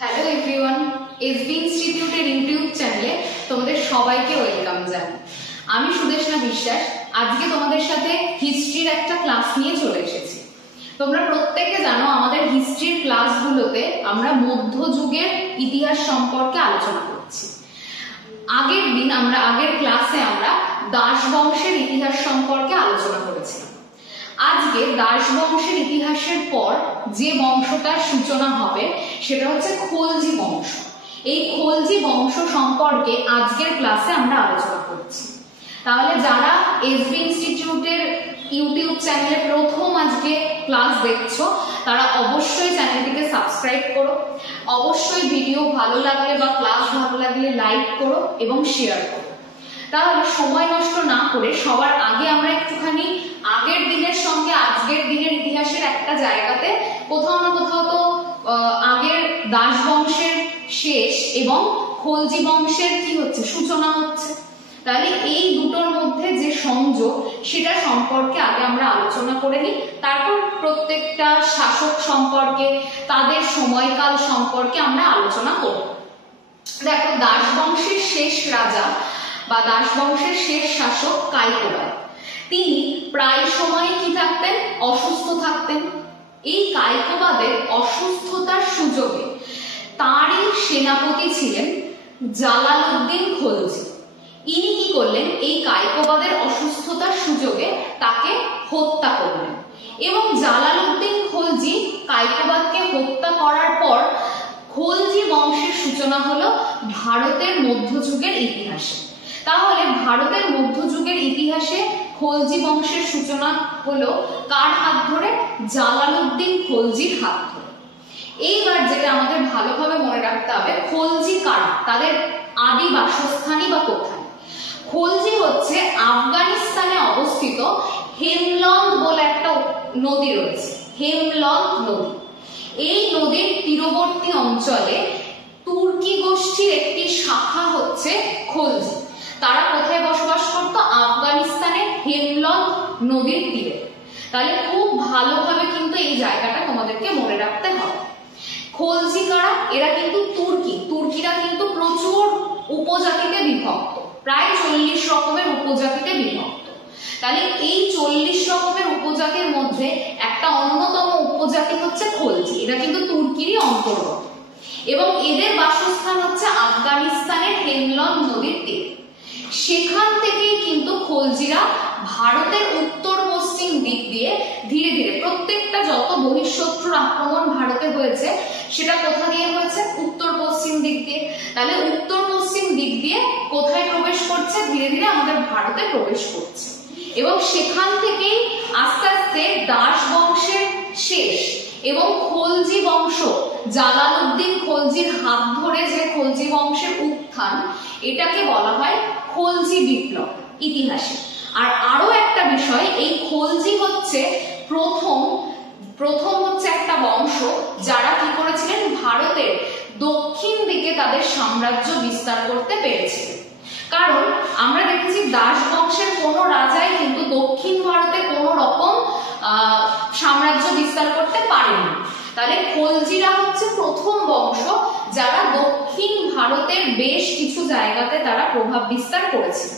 Hello everyone, SB ইনস্টিটিউটের YouTube চ্যানেলে তোমাদের সবাইকে ওয়েলকাম জানাই। আমি সুদেশনা বিশ্বাস আজকে তোমাদের সাথে হিস্ট্রির একটা ক্লাস নিয়ে চলে এসেছি। তোমরা প্রত্যেকে জানো আমাদের হিস্ট্রির ক্লাসগুলোতে আমরা মধ্যযুগের ইতিহাস সম্পর্কে আলোচনা করছি। আগের ক্লাসে আমরা দাস বংশের ইতিহাস সম্পর্কে আলোচনা করেছিলাম। আজকে দাস বংশের ইতিহাসের পর যে বংশটার সূচনা হবে সেটা হচ্ছে খলজি বংশ। এই খলজি বংশ সম্পর্কে আজকের ক্লাসে আমরা আলোচনা করছি। তাহলে যারা এসবি ইনস্টিটিউটের ইউটিউব চ্যানেলে প্রথম আজকে ক্লাস দেখছো তারা অবশ্যই চ্যানেলটিকে সাবস্ক্রাইব করো, অবশ্যই ভিডিও ভালো লাগলে বা ক্লাস ভালো লাগলে লাইক করো এবং শেয়ার করো। তাহলে সময় নষ্ট না করে সবার আগে আমরা একটুখানি আগের দিনের সঙ্গে আজকের দিনের ইতিহাসের একটা জায়গাতে কোথাও না কোথাও তো আগের দাস বংশের শেষ এবং খলজি বংশের কি হচ্ছে, সূচনা হচ্ছে। তাহলে এই দুটোর মধ্যে যে সংযোগ সেটা সম্পর্কে আগে আমরা আলোচনা করে নিই, তারপর প্রত্যেকটা শাসক সম্পর্কে তাদের সময়কাল সম্পর্কে আমরা আলোচনা করব। দেখো, দাস বংশের শেষ রাজা বা দাস বংশের শেষ শাসক কায়কোবাদ, তিনি প্রায় সময় কি থাকতেন, অসুস্থ থাকতেন। এই কায়কোবাদের অসুস্থতার সুযোগে তারই সেনাপতি ছিলেন জালালউদ্দিন খলজি। ইনি কি করলেন, এই কায়কোবাদের অসুস্থতার সুযোগে তাকে হত্যা করলেন এবং জালালউদ্দিন খলজি কায়কোবাদকে হত্যা করার পর খলজি বংশের সূচনা হলো ভারতের মধ্যযুগের ইতিহাসে। তাহলে ভারতের মধ্যযুগের ইতিহাসে খলজি বংশের সূচনা হলো কার হাত ধরে? জালালউদ্দিন খলজির হাত ধরে। এইবার যেটা আমাদের ভালোভাবে মনে রাখতে হবে, খলজি কারা, তাদের আদি বাসস্থানই বা কোথায়? খলজি হচ্ছে আফগানিস্তানে অবস্থিত হেমলন্দ বলে একটা নদী রয়েছে, হেমলন্দ নদী। এই নদীর তীরবর্তী অঞ্চলে তুর্কি গোষ্ঠীর একটি শাখা হচ্ছে খলজি। তারা কোথায় বসবাস করত? আফগানিস্তানে হেমলন্দ নদীর তীরে। তাহলে খুব ভালোভাবে কিন্তু এই জায়গাটা তোমাদেরকে মনে রাখতে হবে। খলজি কারা? এরা কিন্তু তুর্কিরা কিন্তু প্রচুর উপজাতিতে বিভক্ত, প্রায় 40 রকমের উপজাতিতে বিভক্ত। তাহলে এই 40 রকমের উপজাতির মধ্যে একটা অন্যতম উপজাতি হচ্ছে খলজি। এরা কিন্তু তুর্কিরই অন্তর্গত এবং এদের বাসস্থান হচ্ছে আফগানিস্তানের হেমলন্দ নদীর তীরে। সেখান থেকেই কিন্তু খলজিরা ভারতের উত্তর পশ্চিম দিক দিয়ে ধীরে ধীরে প্রত্যেকটা যত বহিঃশত্রুর আক্রমণ ভারতে হয়েছে সেটা কোথা দিয়ে হয়েছে? উত্তর পশ্চিম দিক দিয়ে। তাহলে উত্তর পশ্চিম দিক দিয়ে কোথায় প্রবেশ করছে? ধীরে ধীরে আমাদের ভারতে প্রবেশ করছে এবং সেখান থেকেই আস্তে আস্তে দাস বংশের শেষ এবং খলজি বংশ, জালালউদ্দিন খলজির হাত ধরে যে খলজি বংশের উত্থান, এটাকে বলা হয় খলজি বিপ্লব ইতিহাসে। আর আরো একটা বিষয়, এই খলজি হচ্ছে প্রথম হচ্ছে একটা বংশ যারা কি করেছিলেন, ভারতের দক্ষিণ দিকে তাদের সাম্রাজ্য বিস্তার করতে পেরেছিলেন। কারণ আমরা দেখেছি দাস বংশের কোনো রাজাই কিন্তু দক্ষিণ ভারতে কোনো রকম সাম্রাজ্য বিস্তার করতে পারেনি। তাহলে খলজিরা হচ্ছে প্রথম বংশ যারা দক্ষিণ ভারতের বেশ কিছু জায়গাতে তারা প্রভাব বিস্তার করেছিল।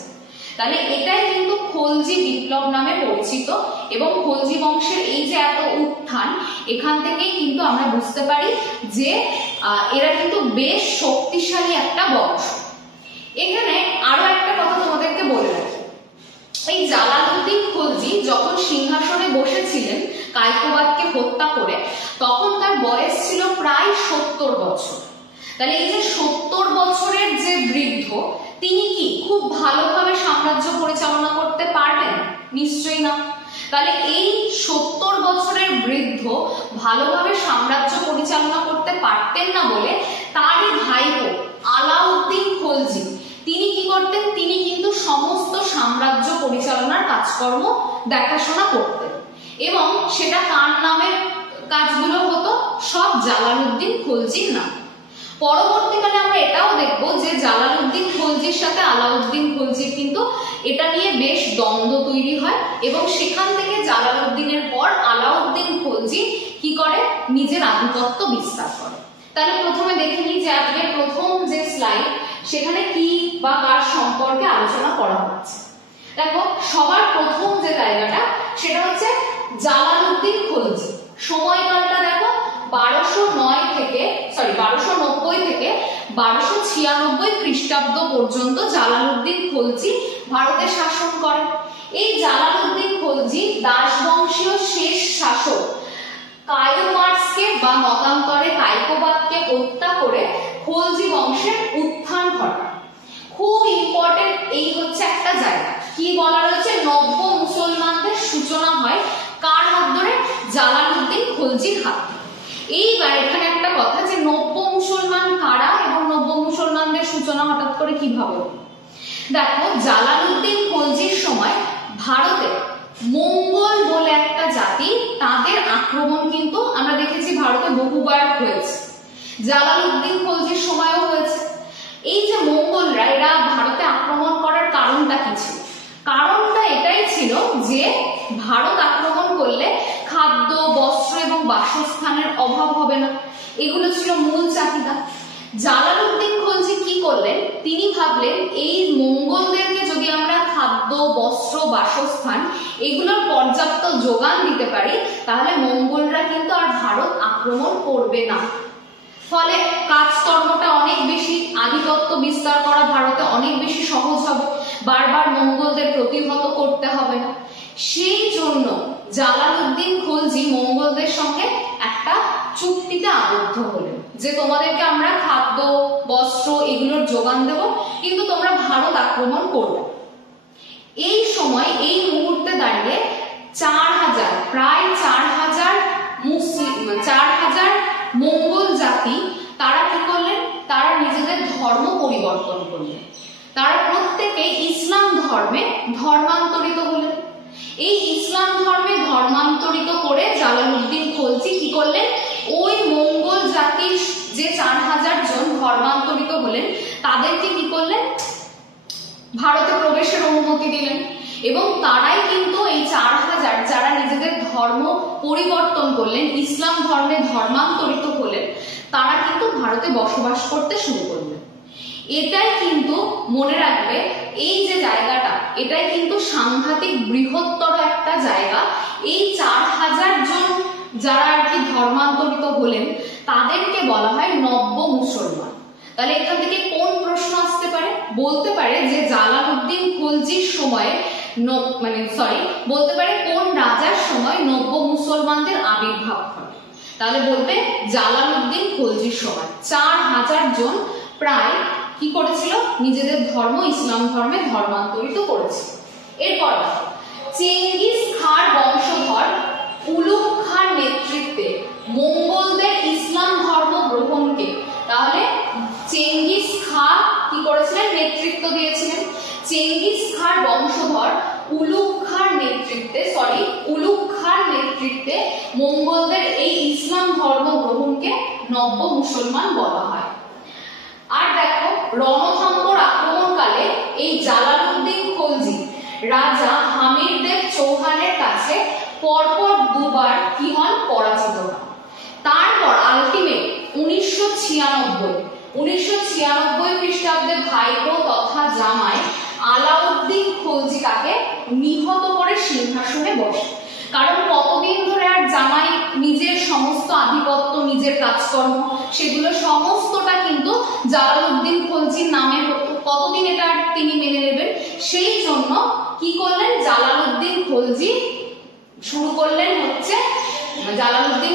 তাহলে এটাই কিন্তু খলজি বিপ্লব নামে পরিচিত এবং খলজি বংশের এই যে এত উত্থান, এখান থেকেই কিন্তু আমরা বুঝতে পারি যে এরা কিন্তু বেশ শক্তিশালী একটা বংশ। এখানে আরো একটা কথা তোমাদেরকে বলে রাখি, এই জালালউদ্দিন খলজি যখন সিংহাসনে বসেছিলেন কায়কোবাদকে হত্যা করে, তখন তার বয়স ছিল প্রায় 70 বছর। তাহলে এই যে 70 বছরের যে বৃদ্ধ, তিনি কি খুব ভালোভাবে সাম্রাজ্য পরিচালনা করতে পারবেন? নিশ্চয়ই না। তাহলে এই 70 বছরের বৃদ্ধ ভালোভাবে সাম্রাজ্য পরিচালনা করতে পারতেন না বলে তারই ভাইপো আলাউদ্দিন খলজি, তিনি কি করতেন? তিনি কিন্তু সমস্ত সাম্রাজ্য পরিচালনার কাজকর্ম দেখাশোনা করতেন এবং সেটা কার নামে কাজগুলো হতো? সব জালালউদ্দিন খলজির নাম। পরবর্তীকালে আমরা এটাও দেখব যে জালালউদ্দিন খলজির সাথে আলাউদ্দিন খলজির কিন্তু এটা নিয়ে বেশ দ্বন্দ্ব তৈরি হয় এবং সেখান থেকে জালালউদ্দিনের পর আলাউদ্দিন খলজি কি করে? নিজের আধিপত্য বিস্তার করে। তাহলে প্রথমে দেখে আজকে প্রথম যে স্লাইড সেখানে কি বা কার সম্পর্কে আলোচনা করা হচ্ছে। দেখো সবার প্রথম যে জায়গাটা সেটা হচ্ছে জালালউদ্দিন খলজি। সময়কালটা দেখো 1290 থেকে 1296 খ্রিস্টাব্দ পর্যন্ত জালালউদ্দিন খলজি ভারতে শাসন করেন। এই জালালউদ্দিন খলজি দাস বংশীয় শেষ শাসক কায়ুমার্সকে বা মতান্তরে কাইকোবাদকে হত্যা করে খলজি বংশের উত্থান ঘটান। খুব ইম্পর্টেন্ট এই হচ্ছে একটা জায়গা, কি বলা রয়েছে, নব্য মুসলমানদের সূচনা হয় কার হাত ধরে, জালালউদ্দিন খলজির হাত। এইবার এখানে একটা কথা যে নব্য মুসলমান কারা এবং নব্য মুসলমানদের সূচনা হঠাৎ করে কিভাবে হলো। দেখো জালালউদ্দিন খলজির সময় ভারতে মঙ্গল বলে একটা জাতি, তাদের আক্রমণ কিন্তু আমরা দেখেছি ভারতে বহুবার হয়েছে, জালালউদ্দিন খলজির সময়ও হয়েছে। এই যে মঙ্গলরা এরা ভারতে আক্রমণ করার কারণটা কি ছিল? কারণটা এটাই ছিল যে ভারত আক্রমণ করলে খাদ্য, বস্ত্র এবং বাসস্থানের অভাব হবে না, এগুলো ছিল মূল চাহিদা। জালালউদ্দিন খলজি কি করলেন, তিনি ভাবলেন এই মঙ্গলদেরকে যদি আমরা খাদ্য, বস্ত্র, বাসস্থান এগুলোর পর্যাপ্ত যোগান দিতে পারি তাহলে মঙ্গলরা কিন্তু আর ভারত আক্রমণ করবে না। ফলে কাজকর্মটা অনেক বেশি, আধিপত্য বিস্তার করা ভারতে অনেক বেশি সহজ হবে, বারবার মঙ্গলদের প্রতিহত করতে হবে না। সেই জন্য জালালউদ্দিন খলজি মঙ্গলদের সঙ্গে একটা চুক্তিতে আবদ্ধ হলেন যে তোমাদেরকে আমরা খাদ্য, বস্ত্র এগুলোর যোগান দেব, কিন্তু তোমরা ভারত আক্রমণ করবে। এই সময় এই মুহূর্তে দাঁড়িয়ে 4000 প্রায় 4000 মুসলিম 4000 মঙ্গল জাতি তারা কি করলেন, তারা নিজেদের ধর্ম পরিবর্তন করলেন, তারা প্রত্যেকে ইসলাম ধর্মে ধর্মান্তরিত হলেন। এই ইসলাম ধর্মে ধর্মান্তরিত করে জালালউদ্দিন খলজি কি করলেন, ওই মঙ্গল জাতির যে 4000 জন ধর্মান্তরিত হলেন তাদেরকে কি করলেন, ভারতে প্রবেশের অনুমতি দিলেন। এবং তারাই কিন্তু এই 4000 যারা নিজেদের ধর্ম পরিবর্তন করলেন, ইসলাম ধর্মে ধর্মান্তরিত হলেন, তারা কিন্তু ভারতে বসবাস করতে শুরু করলেন। এটাই কিন্তু মনে রাখবে, এই যে জায়গাটা এটাই কিন্তু সাংঘাতিক বৃহত্তর একটা জায়গা। এই 4000 জন যারা আর কি ধর্মান্তরিত হলেন তাদেরকে বলা হয় নব্য মুসলমান। তাহলে এখান থেকে কোন প্রশ্ন আসতে পারে, বলতে পারে যে জালালউদ্দিন খলজির সময়ে বলতে পারে কোন রাজার সময় নব্য মুসলমানদের আবির্ভাব হয়, তাহলে বলবে জালালউদ্দিন খলজির সময় 4000 জন প্রায় কি করেছিল, নিজেদের ধর্ম ইসলাম ধর্মে ধর্মান্তরিত করেছিল। এরপর চেঙ্গিস খাঁর বংশধর উলুগ খাঁর নেতৃত্বে মঙ্গলদের ইসলাম ধর্ম গ্রহণকে, তাহলে চেঙ্গিস খাঁ কি করেছিলেন, নেতৃত্ব দিয়েছিলেন। চেঙ্গিস খাঁর বংশধর উলুগ খাঁর নেতৃত্বে মঙ্গলদের এই ইসলাম ধর্ম গ্রহণকে নব্য মুসলমান বলা হয়। আর দেখো রণথম্বর আক্রমণকালে এই জালালউদ্দিন খলজি রাজা হামিরদেব চৌহানের কাছে পরপর দুবার কি হন, পরাজিত হন। তারপর আলটিমেট 1996 খ্রিস্টাব্দে ভাইপো তথা জামাই আলাউদ্দিন খলজি তাকে নিহত করে সিংহাসনে বসে। কারণ কতদিন ধরে আর জামাই নিজের সমস্ত আধিপত্য, নিজের কাজকর্ম সেগুলো সমস্তটা কিন্তু জালালউদ্দিন খলজির নামে হতো, কতদিন এটা তিনি মেনে নেবেন। সেই জন্য কি করলেন, জালালউদ্দিন খলজি শুরু করলেন হচ্ছে জালালউদ্দিন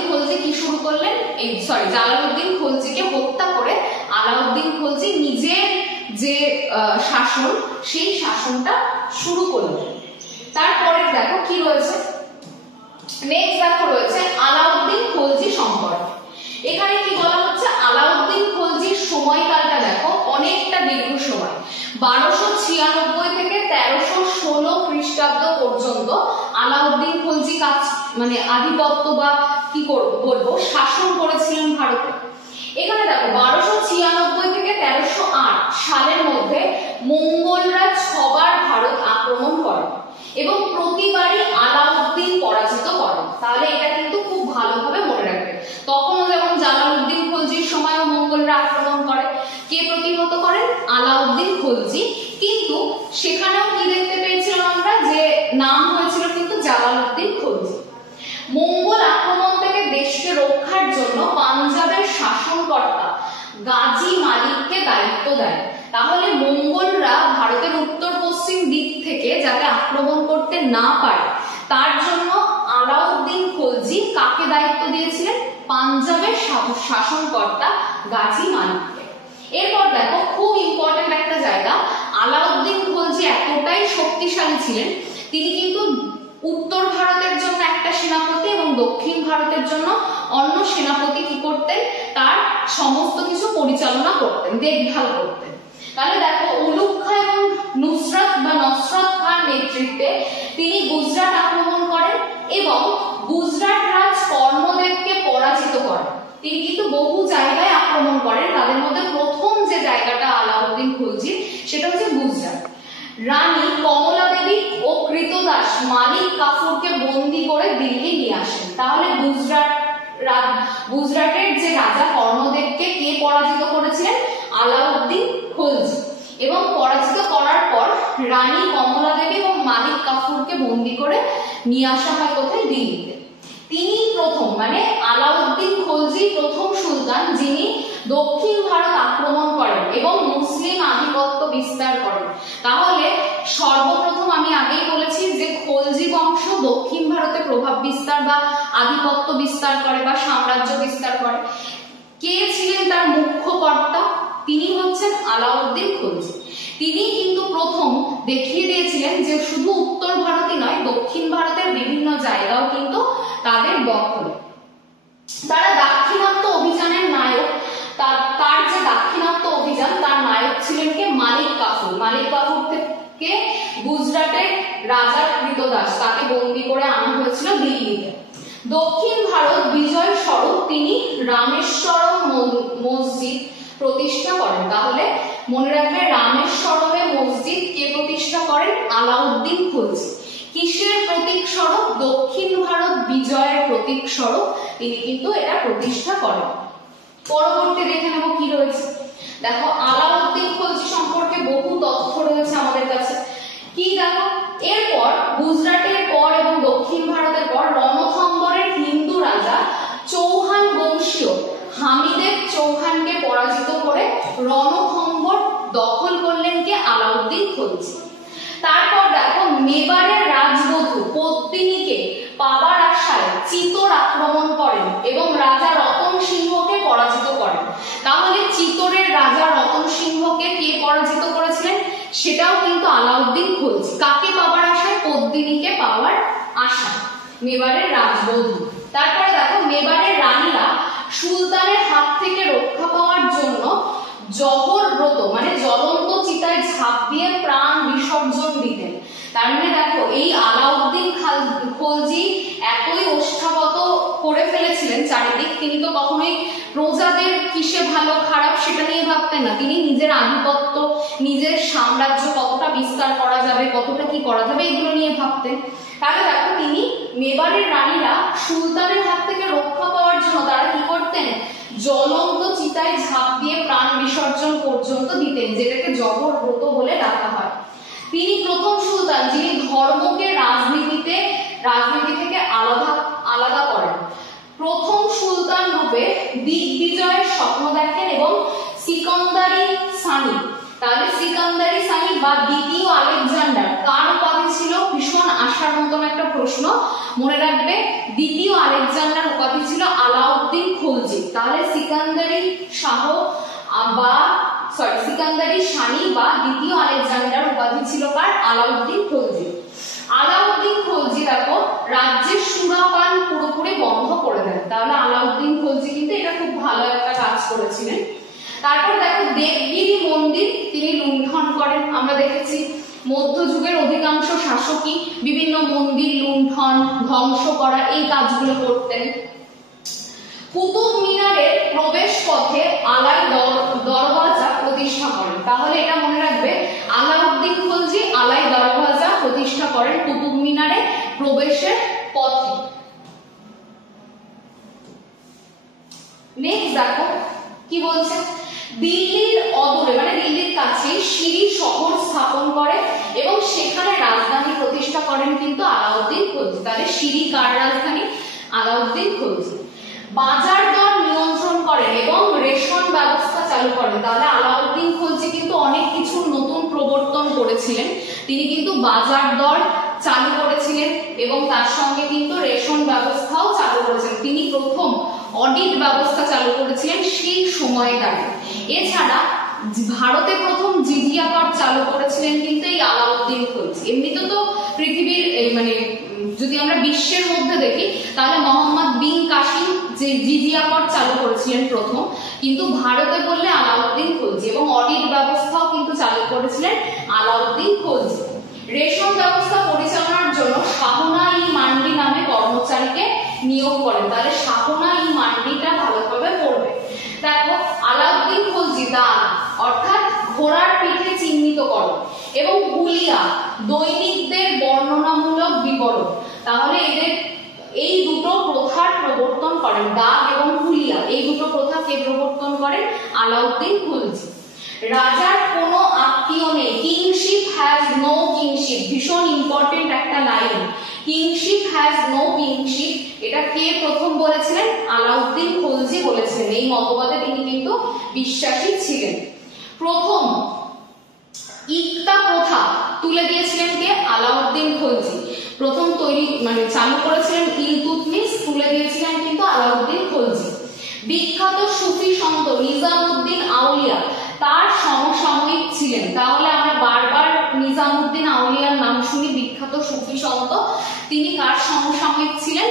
খলজিকে হত্যা করে আলাউদ্দিন খলজি নিজের যে শাসন সেই শাসনটা শুরু করলেন। তারপরে দেখো কি রয়েছে, নেক্সট দেখো রয়েছে আলাউদ্দিন খলজি সম্পর্কে। এখানে কি বলা হচ্ছে, আলাউদ্দিন খলজির সময়কালটা দেখো অনেকটা দীর্ঘ সময়, 1296 থেকে 1316 খ্রিস্টাব্দ পর্যন্ত আলাউদ্দিন খলজি আধিপত্য বা কি বলবো শাসন করেছিলেন ভারতে। এখানে দেখো 1296 থেকে 1308 সালের মধ্যে মঙ্গলরা 6 বার ভারত আক্রমণ করে এবং প্রতিবারই আলাউদ্দিন পরাজিত করেন। তাহলে এটা কিন্তু খুব ভালোভাবে মনে রাখবে। তখনও যেমন জালালউদ্দিন খলজির সময়ও মঙ্গলরা আক্রমণ করে, প্রতিহত করেন আলাউদ্দিন খলজি, কিন্তু সেখানেও কি দেখতে পেয়েছিলাম আমরা যে নাম হয়েছিল কিন্তু জালালউদ্দিন খলজি। মঙ্গল আক্রমণ থেকে দেশকে রক্ষার জন্য পাঞ্জাবের শাসনকর্তা গাজী মালিককে দায়িত্ব দেয়। তাহলে মঙ্গলরা ভারতের উত্তর পশ্চিম দিক থেকে যাতে আক্রমণ করতে না পারে তার জন্য আলাউদ্দিন খলজি কাকে দায়িত্ব দিয়েছিলেন? পাঞ্জাবের শাসনকর্তা গাজী মালিককে। এরপর দেখো খুব ইম্পর্টেন্ট একটা জায়গা, আলাউদ্দিন খলজি এতটাই শক্তিশালী ছিলেন তিনি কিন্তু উত্তর ভারতের জন্য একটা সেনাপতি এবং দক্ষিণ ভারতের জন্য অন্য সেনাপতি কি করতেন? তার সমস্ত কিছু পরিচালনা করতেন, দেখভাল করতেন। তাহলে দেখো উলুগ খাঁ এবং নসরত খান নেতৃত্বে তিনি গুজরাট আক্রমণ করেন এবং গুজরাট রাজ কর্ণদেবকে পরাজিত করেন। তিনি কিন্তু বহু জায়গায় আক্রমণ করেন, তাদের মধ্যে প্রথম যে জায়গাটা আলাউদ্দিন খলজির সেটা হচ্ছে গুজরাট। রানী কমলা দেবী ও কৃতদাস মালিক কাফুরকে বন্দী করে দিল্লি নিয়ে আসেন। তাহলে গুজরাটের যে রাজা কর্ণদেবকে কে পরাজিত করেছিলেন? আলাউদ্দিন খলজি। এবং পরাজিত করার পর রানী কমলা দেবী এবং মালিক কাফুরকে বন্দী করে নিয়ে আসা হয় কোথায়? দিল্লিতে। তিনি প্রথম মানে আলাউদ্দিন খলজি প্রথম সুলতান যিনি দক্ষিণ ভারত আক্রমণ করেন এবং মুসলিম আধিপত্য বিস্তার করেন। তাহলে সর্বপ্রথম আমি আগেই বলেছি যে খলজি বংশ দক্ষিণ ভারতে প্রভাব বিস্তার বা আধিপত্য বিস্তার করে বা সাম্রাজ্য বিস্তার করে। কে ছিলেন তার মুখ্য কর্তা? তিনি হচ্ছেন আলাউদ্দিন খলজি। তিনি কিন্তু প্রথম দেখিয়ে দিয়েছিলেন যে শুধু উত্তর ভারতই নয়, দক্ষিণ ভারতের বিভিন্ন জায়গাও কিন্তু তাদের দখলে। তারা দাক্ষিণাত্য অভিযানের নায়ক, তার যে দাক্ষিণাত্য অভিযান তার নায়ক ছিলেন কে? মালিক কাফুর। মালিক কাফুর থেকে গুজরাটের রাজা কৃতদাস তাকে বন্দী করে আনা হয়েছিল দিল্লিতে। দক্ষিণ ভারত বিজয় স্বরূপ তিনি রামেশ্বরম মসজিদ প্রতিষ্ঠা করেন। তাহলে মনে রাখবে রামেশ্বরমে মসজিদ কে প্রতিষ্ঠা করেন? আলাউদ্দিন খলজি। কিসের প্রতীক স্বরূপ? দক্ষিণ ভারত বিজয়ের প্রতীক স্বরূপ তিনি কিন্তু এটা প্রতিষ্ঠা করেন। পরবর্তী দেখে নেব কি রয়েছে। দেখো আলাউদ্দিন খলজি সম্পর্কে বহু তথ্য রয়েছে আমাদের কাছে। কি দেখো, এরপর গুজরাটের পর এবং দক্ষিণ ভারতের পর রণথম্বরের হিন্দু রাজা চৌহান বংশীয় হামিদেব চৌহানকে পরাজিত করে রণথম্বর দখল করলেন কে? আলাউদ্দিন খলজি। তারপর দেখো মেবারের রাজবধূ পদ্মিনীকে পাবার আশায় চিতোর আক্রমণ করেন এবং রাজা রতন সিংহকে পরাজিত করেন। তাহলে চিতোরের রাজা রতন সিংহকে কে পরাজিত করেছিলেন? সেটাও কিন্তু আলাউদ্দিন খলজি। কাকে পাবার আশায়? পদ্মিনীকে পাওয়ার আশায়, মেবারের রাজবধূ। তারপরে দেখো মেবারের রানীরা সুলতানের হাত থেকে রক্ষা পাওয়ার জন্য জহর ব্রত মানে জ্বলন্ত চিতায় ঝাঁপ দিয়ে প্রাণ বিসর্জন দিতেন। তার মানে দেখো এই আলাউদ্দিন খলজি এতই ওষ্ঠাগত করে ফেলেছিলেন চারিদিক, তিনি তো কখনোই প্রজাদের কিসে ভালো খারাপ সেটা নিয়ে ভাবতেন না। তিনি নিজের আধিপত্য, নিজের সাম্রাজ্য কতটা বিস্তার করা যাবে, কতটা কি করা যাবে এগুলো নিয়ে ভাবতেন। তাহলে দেখো তিনি মেবারের রানীরা সুলতানের হাত থেকে রক্ষা পাওয়ার জন্য তারা কি করতেন? জ্বলন্ত চিতায় ঝাঁপ দিয়ে প্রাণ বিসর্জন পর্যন্ত দিতেন, যেটাকে জহর ব্রত বলে ডাকা হয়। তিনি প্রথম সুলতান যিনি ধর্মকে রাজনীতি থেকে আলাদা করেন। প্রথম সুলতান রূপে দিগ্বিজয়ের স্বপ্ন দেখেন এবং সিকান্দারি সানি, তাহলে সিকান্দারি সানি বা দ্বিতীয় আলেকজান্ডার কার উপাধি ছিল? ভীষণ আশার মতন একটা প্রশ্ন, মনে রাখবে দ্বিতীয় আলেকজান্ডার উপাধি ছিল আলাউদ্দিন খলজি। তাহলে সিকান্দারি সানি বা দ্বিতীয় আলেকজান্ডার উপাধি ছিল কার? আলাউদ্দিন খলজি। আলাউদ্দিন খলজি দেখো রাজ্যের সুরাপান পুরোপুরি বন্ধ করে দেন। তাহলে আলাউদ্দিন খলজি কিন্তু এটা খুব ভালো একটা কাজ করেছিলেন। তারপর দেখো দেবগিরি মন্দির তিনি লুণ্ঠন করেন। আমরা দেখেছি মধ্যযুগের অধিকাংশ শাসকই বিভিন্ন মন্দির লুণ্ঠন, ধ্বংস করা এই কাজগুলো করতেন। কুতুব মিনারের প্রবেশ পথে আলাই দরওয়াজা প্রতিষ্ঠা করেন। তাহলে এটা মনে রাখবে আলাউদ্দিন খলজি আলাই দরওয়াজা প্রতিষ্ঠা করেন কুতুব মিনারে প্রবেশের পথে। নেক্সট দেখো কি বলছে। বলছে? দিল্লির অদূরে মানে দিল্লির কাছে সিরি শহর স্থাপন করে এবং সেখানে রাজধানী প্রতিষ্ঠা করেন কিন্তু আলাউদ্দিন খলজি। তাহলে সিরি কার রাজধানী? আলাউদ্দিন খলজি। বাজার দর নিয়ন্ত্রণ করেন এবং রেশন ব্যবস্থা চালু করেন। তাহলে আলাউদ্দিন খলজি কিন্তু অনেক কিছু নতুন প্রবর্তন করেছিলেন। তিনি কিন্তু বাজার দর চালু করেছিলেন এবং তার সঙ্গে কিন্তু রেশন ব্যবস্থাও চালু করেছিলেন। তিনি প্রথম অডিট ব্যবস্থা চালু করেছিলেন সেই সময়ে দাঁড়িয়ে। এছাড়া ভারতে প্রথম জিজিয়া কর চালু করেছিলেন কিন্তু এই আলাউদ্দিন খলজি। এমনিতে তো পৃথিবীর মানে যদি আমরা বিশ্বের মধ্যে দেখি তাহলে মোহাম্মদ বিন কাসিম যে জিজিয়া কর চালু করেছিলেন প্রথম, কিন্তু ভারতে বললে আলাউদ্দিন খলজি, এবং অডিট ব্যবস্থাও কিন্তু চালু করেছিলেন আলাউদ্দিন খলজি। রেশন ব্যবস্থা পরিচালনার জন্য শাহনা-ই-মান্ডি নামে কর্মচারীকে নিয়োগ করেন। তাহলে শাহনা-ই-মান্ডিটা ভালোভাবে পড়বে। দেখো আলাউদ্দিন খলজি দান অর্থাৎ ঘোড়ার পিঠে চিহ্নিতকরণ এবং হুলিয়া দৈনিকদের বর্ণনামূলক বিবরণ, তাহলে এদের এই দুটো প্রথার প্রবর্তন করেন। দাগ এবং হুলিয়া এই দুটো প্রথা কে প্রবর্তন করেন? আলাউদ্দিন খলজি। রাজার কোনো আত্মীয় নেই, কিংশিপ হ্যাজ নো কিংশিপ, ভীষণ ইম্পর্টেন্ট একটা line. Kingship has no kingship এটা কে প্রথম বলেছিলেন? আলাউদ্দিন খলজি বলেছিলেন। এই মতবাদে তিনি কিন্তু বিশ্বাসী ছিলেন। প্রথম ইকতা প্রথা তুলে দিয়েছিলেন কে? আলাউদ্দিন খলজি। প্রথম তৈরি মানে চালু করেছিলেন ইলতুৎমিশ, তুলে দিয়েছিলেন কিন্তু আলাউদ্দিন খলজি। বিখ্যাত সুফি সন্ত নিজামুদ্দিন আউলিয়া তার সমসাময়িক ছিলেন। তাহলে আমরা বারবার নিজামুদ্দিন আউলিয়ার নাম শুনি, বিখ্যাত সুফি সন্ত। তিনি কার সমসাময়িক ছিলেন?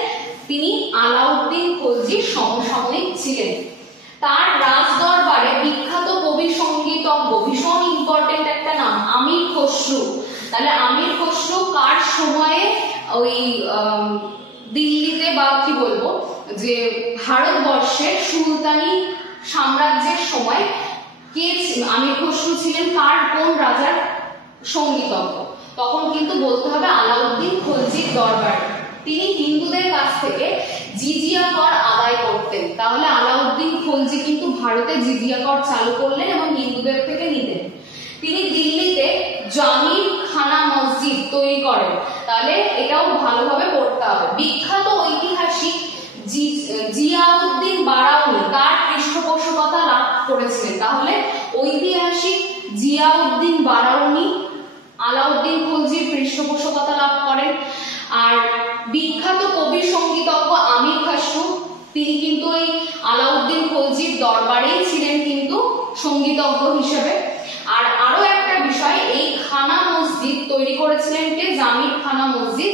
তিনি আলাউদ্দিন খলজির সমসাময়িক ছিলেন। তার রাজ দরবারে বিখ্যাত কবি সঙ্গীতজ্ঞ, ভীষণ ইম্পর্টেন্ট একটা নাম, আমির খসরু। তাহলে আমির খসরু কার সময়ে ওই দিল্লিতে বা কি বলবো যে ভারতবর্ষের সুলতানি সাম্রাজ্যের সময় কে আমির খসরু ছিলেন? কার কোন রাজার সঙ্গীতজ্ঞ? তখন কিন্তু বলতে হবে আলাউদ্দিন খলজির দরবার। তিনি হিন্দুদের কাছ থেকে জিজিয়া কর আদায় করতেন। তাহলে আলাউদ্দিন খলজি কিন্তু ভারতে জিজিয়া কর চালু করলেন এবং হিন্দুদের থেকে নিতেন। তিনি দিল্লিতে জামির খানা মসজিদ তৈরি করেন। তাহলে এটাও ভালোভাবে পড়তে হবে। বিখ্যাত ঐতিহাসিক জিয়াউদ্দিন বারাউনি তার পৃষ্ঠপোষকতা লাভ করেছিলেন। তাহলে ঐতিহাসিক জিয়াউদ্দিন বারাউনি আলাউদ্দিন খলজির পৃষ্ঠপোষকতা লাভ করেন। আর বিখ্যাত কবি সঙ্গীতজ্ঞ আমির খসরু তিনি কিন্তু ওই আলাউদ্দিন খলজির দরবারেই ছিলেন কিন্তু সঙ্গীতজ্ঞ হিসেবে। আর আরো একটা বিষয়, এই খানা মসজিদ তৈরি করেছিলেন কে? জামির খানা মসজিদ,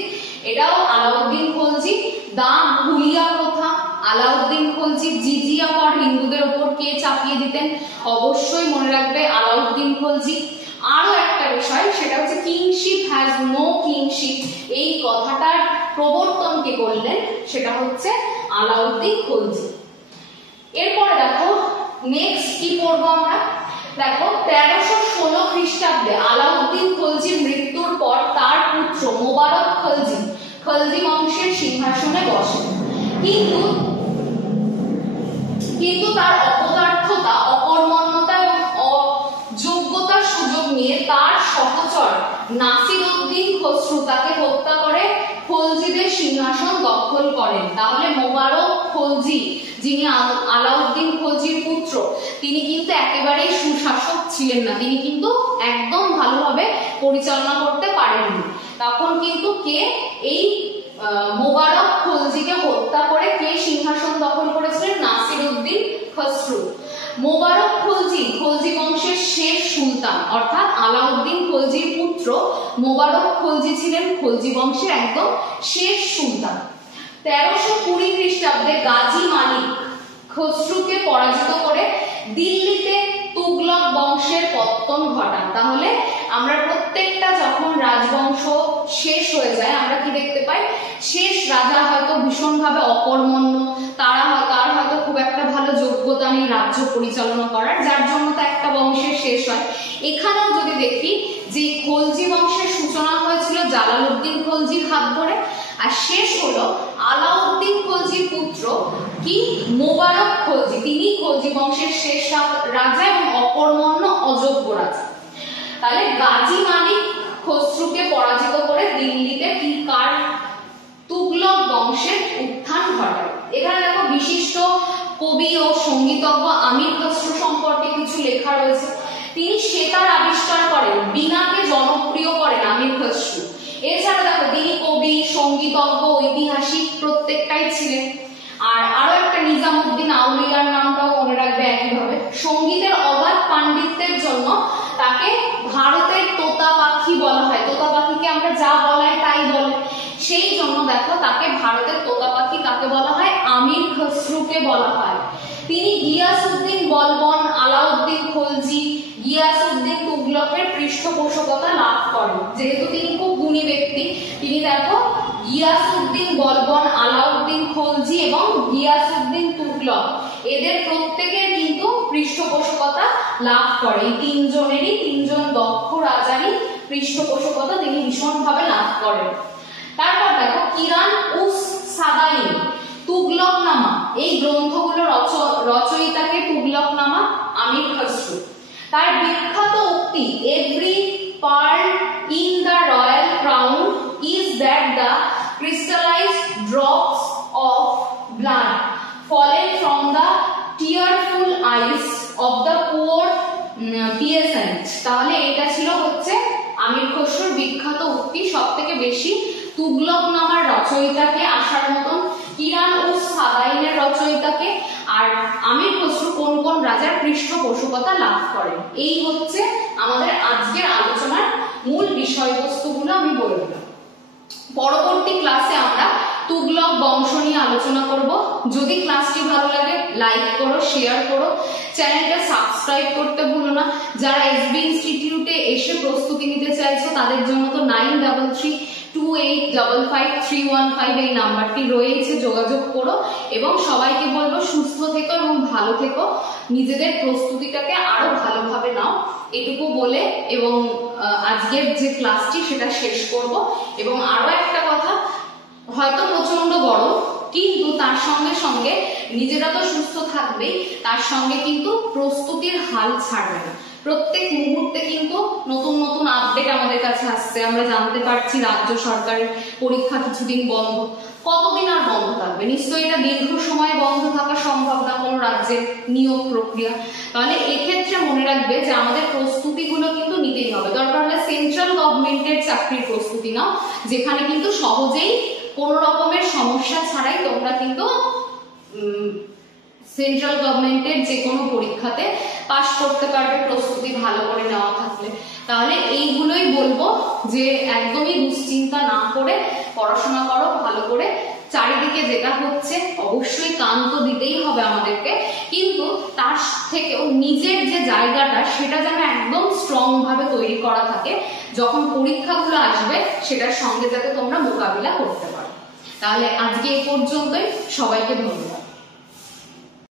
এটাও আলাউদ্দিন খলজি। দাম হুলিয়া প্রথা আলাউদ্দিন খলজি। জিজিয়া কর হিন্দুদের উপর কে চাপিয়ে দিতেন? অবশ্যই মনে রাখবে আলাউদ্দিন খলজি। আরো একটা বিষয় সেটা হচ্ছে কিংশিপ হ্যাজ নো কিংশিপ, এই কথাটার প্রবর্তন কে করলেন? সেটা হচ্ছে আলাউদ্দিন খলজি। এরপরে দেখো নেক্সট কি পড়বো আমরা। দেখো 1316 খ্রিস্টাব্দে আলাউদ্দিন খলজির মৃত্যুর পর তার পুত্র মোবারক খলজি খলজি বংশের সিংহাসনে বসেন। কিন্তু তার অপদার্থতা, অকর্মণ্যতা এবং অযোগ্যতার সুযোগ নিয়ে তার সহচর নাসিরউদ্দিন খসরু তাকে হত্যা করে খলজিদের সিংহাসন দখল করেন। তাহলে মোবারক খলজি যিনি আলাউদ্দিন খলজির পুত্র, তিনি কিন্তু একেবারেই সুশাসক ছিলেন না। তিনি কিন্তু একদম ভালোভাবে পরিচালনা করতে পারেননি। তখন কিন্তু কে এই মোবারক খলজিকে হত্যা করে কে সিংহাসন দখল করেছিলেন? নাসিরউদ্দিন খসরু। মোবারক খলজি খলজি বংশের শেষ সুলতান, অর্থাৎ আলাউদ্দিন খলজির পুত্র মোবারক খলজি ছিলেন খলজি বংশের একদম শেষ সুলতান। 1320 খ্রিস্টাব্দে গাজী মালিক খসরুকে পরাজিত করে দিল্লিতে তুগলক বংশের পতন ঘটান। তাহলে আমরা প্রত্যেকটা যখন রাজবংশ শেষ হয়ে যায় আমরা কি দেখতে পাই? শেষ রাজা হয়তো ভীষণভাবে অকর্মণ্য, তার হয়তো খুব একটা ভালো যোগ্যতা নেই রাজ্য পরিচালনা করার, যার জন্য তো একটা বংশের শেষ হয়। এখানেও যদি দেখি যে খলজি বংশের সূচনা হয়েছিল জালালউদ্দিন খলজির হাত ধরে, আর শেষ হলো আলাউদ্দিন খলজির পুত্র কি মোবারক খলজি, তিনি খলজি বংশের শেষ রাজা এবং অকর্মণ্য অযোগ্য রাজা। তাহলে গাজী মালিক খসরুকে পরাজিত করে দিল্লিতে কি কার তুগলক বংশের উত্থান ঘটায়। এখানে দেখো বিশিষ্ট কবি ও সঙ্গীতজ্ঞ আমির খসরু সম্পর্কে কিছু লেখা রয়েছে। তিনি সেতার আবিষ্কার করেন, বীণাকে জনপ্রিয় করেন আমির খসরু। এছাড়া দেখো তিনি কবি, সঙ্গীতজ্ঞ, ঐতিহাসিক প্রত্যেকটাই ছিলেন। আর আরো একটা নিজামুদ্দিন আউলিয়ার নামটাও মনে রাখবে একইভাবে। সঙ্গীতের অগাধ পাণ্ডিত্যের জন্য তাকে ভারতের তোতা পাখি বলা হয়। তোতা পাখিকে আমরা যা বলাই তাই বলে, সেই জন্য দেখো তাকে ভারতের তোতা পাখি কাকে বলা হয়? আমির খসরুকে বলা হয়। তিনি গিয়াসউদ্দিন বলবন, আলাউদ্দিন খলজি, গিয়াসউদ্দিন তুগলকের পৃষ্ঠপোষকতা লাভ করেন। যেহেতু তিনি খুব গুণী ব্যক্তি, তিনি দেখো গিয়াসউদ্দিন বলবন, আলাউদ্দিন খলজি এবং গিয়াসউদ্দিন তুগলক এদের প্রত্যেকের কিন্তু পৃষ্ঠপোষকতা লাভ করে। এই তিনজনেরই, তিনজন দক্ষ রাজারই পৃষ্ঠপোষকতা তিনি ভীষণভাবে লাভ করেন। তারপর দেখো কিরান উস সাদাইন তুগলকনামা, এই গ্রন্থগুলো রচয়িতাকে তুগলকনামা আমির খসরু। তার বিখ্যাত উক্তি every pearl in the royal crown is that the crystallized drops of blood fallen from the tearful eyes of the poor peasant। তাহলে এটা ছিল হচ্ছে আমির খসরুর বিখ্যাত উক্তি। সবথেকে বেশি তুগলকনামার রচয়িতাকে আসার মতন কিরান উস সাদাইনের রচয়িতাকে, আর আমির খসরু কোন কোন রাজার পৃষ্ঠপোষকতা লাভ করেন। এই হচ্ছে আমাদের আজকের আলোচনার মূল বিষয়বস্তুগুলো আমি বলে দিলাম। পরবর্তী ক্লাসে আমরা তুগলক বংশ নিয়ে আলোচনা করব। যদি ক্লাসটি ভালো লাগে লাইক করো, শেয়ার করো, চ্যানেলটা সাবস্ক্রাইব করতে ভুলো না। যারা এসবি ইনস্টিটিউটে এসে প্রস্তুতি নিতে চাইছো তাদের জন্য তো 9332855315 এই নাম্বারটি রয়েছে, যোগাযোগ করো। এবং সবাইকে বলবো সুস্থ থেকো এবং ভালো থেকো, নিজেদের প্রস্তুতিটাকে আরো ভালোভাবে নাও, এটুকু বলে এবং আজকের যে ক্লাসটি সেটা শেষ করব। এবং আরো একটা কথা, হয়তো প্রচন্ড গরম, কিন্তু তার সঙ্গে সঙ্গে নিজেরা তো সুস্থ থাকবেই, তার সঙ্গে কিন্তু প্রস্তুতির হাল ছাড়বে না। প্রত্যেক মুহূর্তে কিন্তু নতুন নতুন আপডেট আমাদের কাছে আসছে। আমরা জানতে পারছি রাজ্য সরকারের পরীক্ষা কিছুদিন বন্ধ। কতদিন আর বন্ধ থাকবে? নিশ্চয়ই এটা দীর্ঘ সময় বন্ধ থাকা সম্ভব না কোনো রাজ্যের নিয়োগ প্রক্রিয়া। তাহলে এক্ষেত্রে মনে রাখবে যে আমাদের প্রস্তুতিগুলো কিন্তু নিতেই হবে। দরকার হলে সেন্ট্রাল গভর্নমেন্টের চাকরির প্রস্তুতি নাও, যেখানে কিন্তু সহজেই কোনো রকমের সমস্যা ছাড়াই তোমরা কিন্তু সেন্ট্রাল গভর্নমেন্টের যে কোনো পরীক্ষাতে পাস করতে পারবে, প্রস্তুতি ভালো করে নেওয়া থাকলে। তাহলে এইগুলোই বলবো যে একদমই দুশ্চিন্তা না করে পড়াশোনা করো ভালো করে। চারিদিকে যেটা হচ্ছে অবশ্যই কান তো দিতেই হবে আমাদেরকে, কিন্তু তার থেকেও নিজের যে জায়গাটা সেটা যেন একদম স্ট্রং ভাবে তৈরি করা থাকে, যখন পরীক্ষাগুলো আসবে সেটার সঙ্গে যাতে তোমরা মোকাবিলা করতে পারো। তাহলে আজকে এই পর্যন্তই, সবাইকে ধন্যবাদ।